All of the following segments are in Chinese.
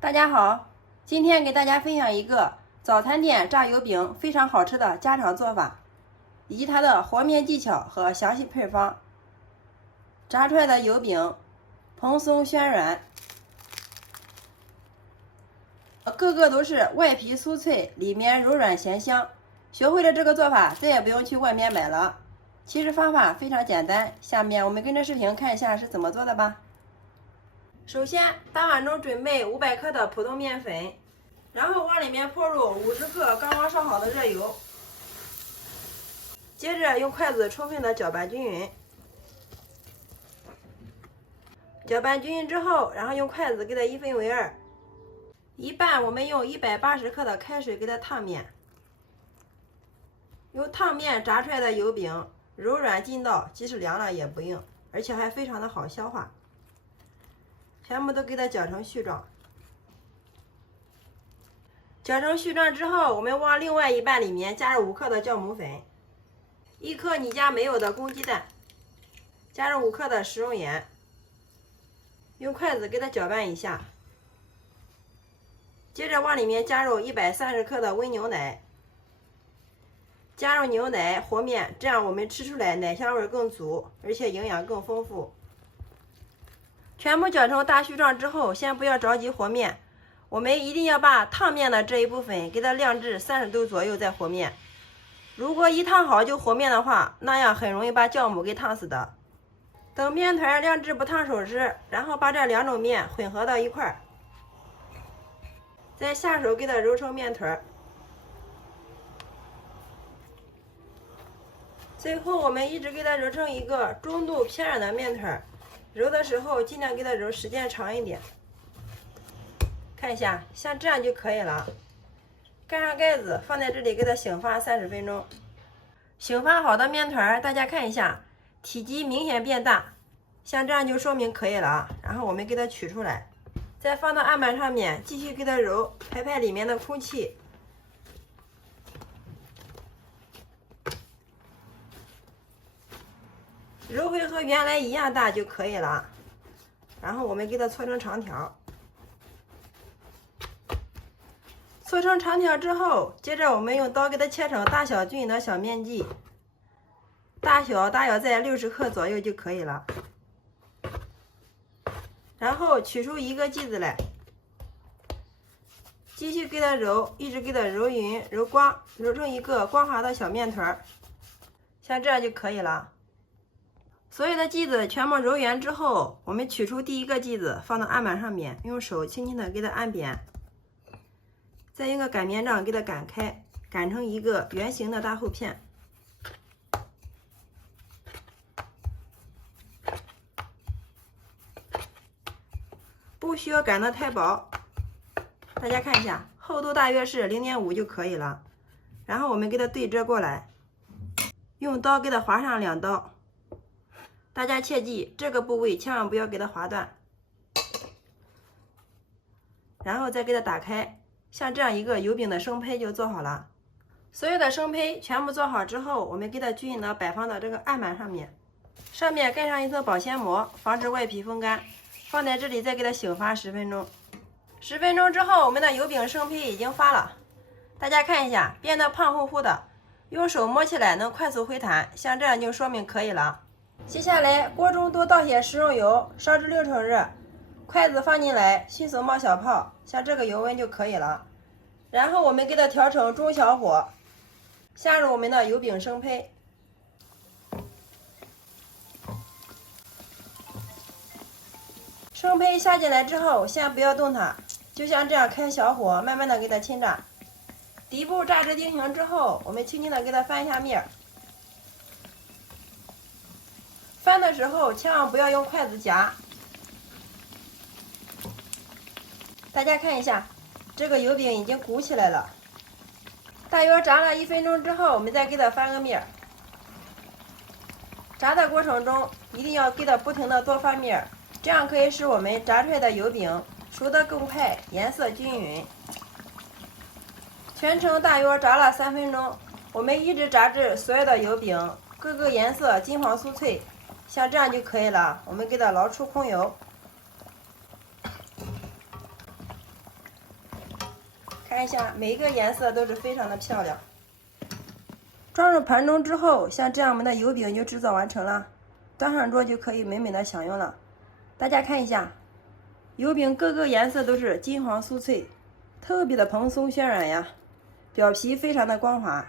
大家好，今天给大家分享一个早餐店炸油饼非常好吃的家常做法，以及它的和面技巧和详细配方。炸出来的油饼蓬松暄软，个个都是外皮酥脆，里面柔软咸香。学会了这个做法，再也不用去外面买了。其实方法非常简单，下面我们跟着视频看一下是怎么做的吧。首先，大碗中准备500克的普通面粉，然后往里面泼入50克刚刚烧好的热油，接着用筷子充分的搅拌均匀。搅拌均匀之后，然后用筷子给它1分为2，一半我们用180克的开水给它烫面。用烫面炸出来的油饼柔软劲道，即使凉了也不硬，而且还非常的好消化。全部都给它搅成絮状。搅成絮状之后，我们往另外一半里面加入5克的酵母粉，1颗你家没有的公鸡蛋，加入5克的食用盐，用筷子给它搅拌一下。接着往里面加入130克的温牛奶，加入牛奶和面，这样我们吃出来奶香味更足，而且营养更丰富。全部搅成大絮状之后，先不要着急和面，我们一定要把烫面的这一部分给它晾至30度左右再和面。如果一烫好就和面的话，那样很容易把酵母给烫死的。等面团晾至不烫手时，然后把这2种面混合到一块儿，再下手给它揉成面团。最后我们一直给它揉成一个中度偏软的面团，揉的时候尽量给它揉时间长一点。看一下，像这样就可以了。盖上盖子，放在这里给它醒发30分钟。醒发好的面团，大家看一下，体积明显变大，像这样就说明可以了。然后我们给它取出来，再放到案板上面，继续给它揉，排里面的空气。揉回和原来一样大就可以了。然后我们给它搓成长条。搓成长条之后，接着我们用刀给它切成大小均匀的小面剂，大小大约在60克左右就可以了。然后取出一个剂子来，继续给它揉，一直给它揉匀、揉光，揉成一个光滑的小面团，像这样就可以了。所有的剂子全部揉圆之后，我们取出第一个剂子，放到案板上面，用手轻轻的给它按扁，再用个擀面杖给它擀开，擀成一个圆形的大厚片。不需要擀得太薄，大家看一下，厚度大约是0.5就可以了。然后我们给它对折过来，用刀给它划上2刀。大家切记，这个部位千万不要给它划断。然后再给它打开，像这样一个油饼的生胚就做好了。所有的生胚全部做好之后，我们给它均匀的摆放到这个案板上面，上面盖上一层保鲜膜，防止外皮风干。放在这里再给它醒发10分钟。10分钟之后，我们的油饼生胚已经发了，大家看一下，变得胖乎乎的，用手摸起来能快速回弹，像这样就说明可以了。接下来锅中多倒些食用油，烧至6成热，筷子放进来，迅速冒小泡，像这个油温就可以了。然后我们给它调成中小火，下入我们的油饼生胚。生胚下进来之后，先不要动它，就像这样开小火，慢慢的给它沁炸。底部炸至定型之后，我们轻轻的给它翻一下面。翻的时候千万不要用筷子夹。大家看一下，这个油饼已经鼓起来了。大约炸了1分钟之后，我们再给它翻个面。炸的过程中一定要给它不停的多翻面，这样可以使我们炸出来的油饼熟得更快，颜色均匀。全程大约炸了3分钟，我们一直炸至所有的油饼各个颜色金黄酥脆，像这样就可以了。我们给它捞出空油。看一下，每一个颜色都是非常的漂亮。装入盘中之后，像这样我们的油饼就制作完成了，端上桌就可以美美的享用了。大家看一下，油饼各个颜色都是金黄酥脆，特别的蓬松暄软呀，表皮非常的光滑。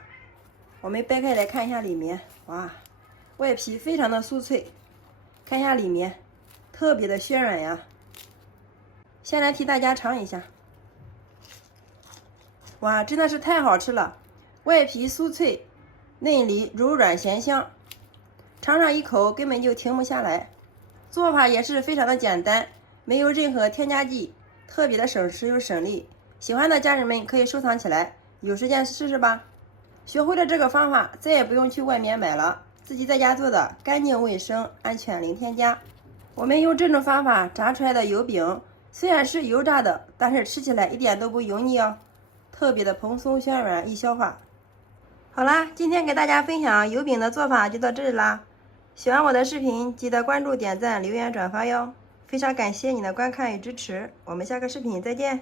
我们掰开来看一下里面，哇，外皮非常的酥脆，看一下里面，特别的暄软呀。先来替大家尝一下，哇，真的是太好吃了，外皮酥脆，内里柔软咸香，尝上一口根本就停不下来。做法也是非常的简单，没有任何添加剂，特别的省时又省力。喜欢的家人们可以收藏起来，有时间试试吧。学会了这个方法，再也不用去外面买了，自己在家做的干净卫生，安全零添加。我们用这种方法炸出来的油饼，虽然是油炸的，但是吃起来一点都不油腻哦，特别的蓬松暄软，易消化。好啦，今天给大家分享油饼的做法就到这里啦。喜欢我的视频，记得关注、点赞、留言、转发哟。非常感谢你的观看与支持，我们下个视频再见。